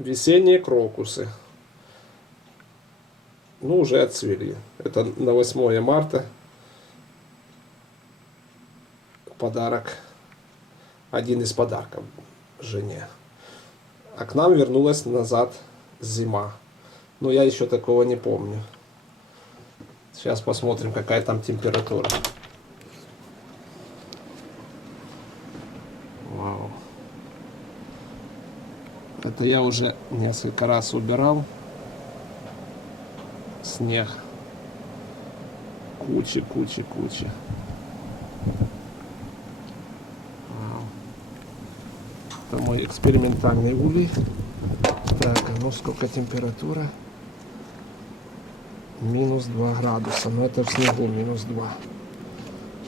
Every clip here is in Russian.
Весенние крокусы. Ну, уже отцвели. Это на 8 марта. Подарок. Один из подарков жене. А к нам вернулась назад зима. Но я еще такого не помню. Сейчас посмотрим, какая там температура. Это я уже несколько раз убирал. Снег. Куча, куча, куча. Это мой экспериментальный улей. Так, а ну сколько температура? Минус 2 градуса. Но это в снегу минус 2.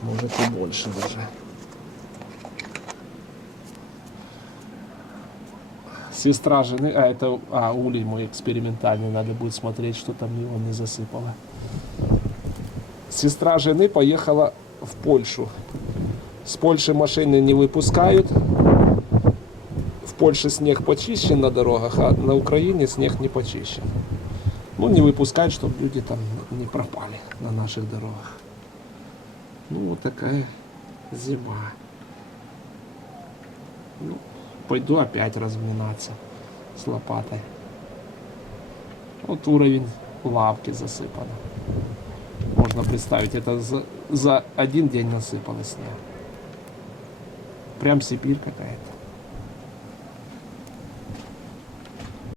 Может и больше даже. Сестра жены, а это, а, улей мой экспериментальный, надо будет смотреть, что там его не засыпало. Сестра жены поехала в Польшу. С Польши машины не выпускают. В Польше снег почищен на дорогах, а на Украине снег не почищен. Ну, не выпускают, чтобы люди там не пропали на наших дорогах. Ну, вот такая зима. Ну, пойду опять разминаться с лопатой. Вот уровень лавки засыпан. Можно представить, это за, за один день насыпано снег. Прям Сибирь какая-то.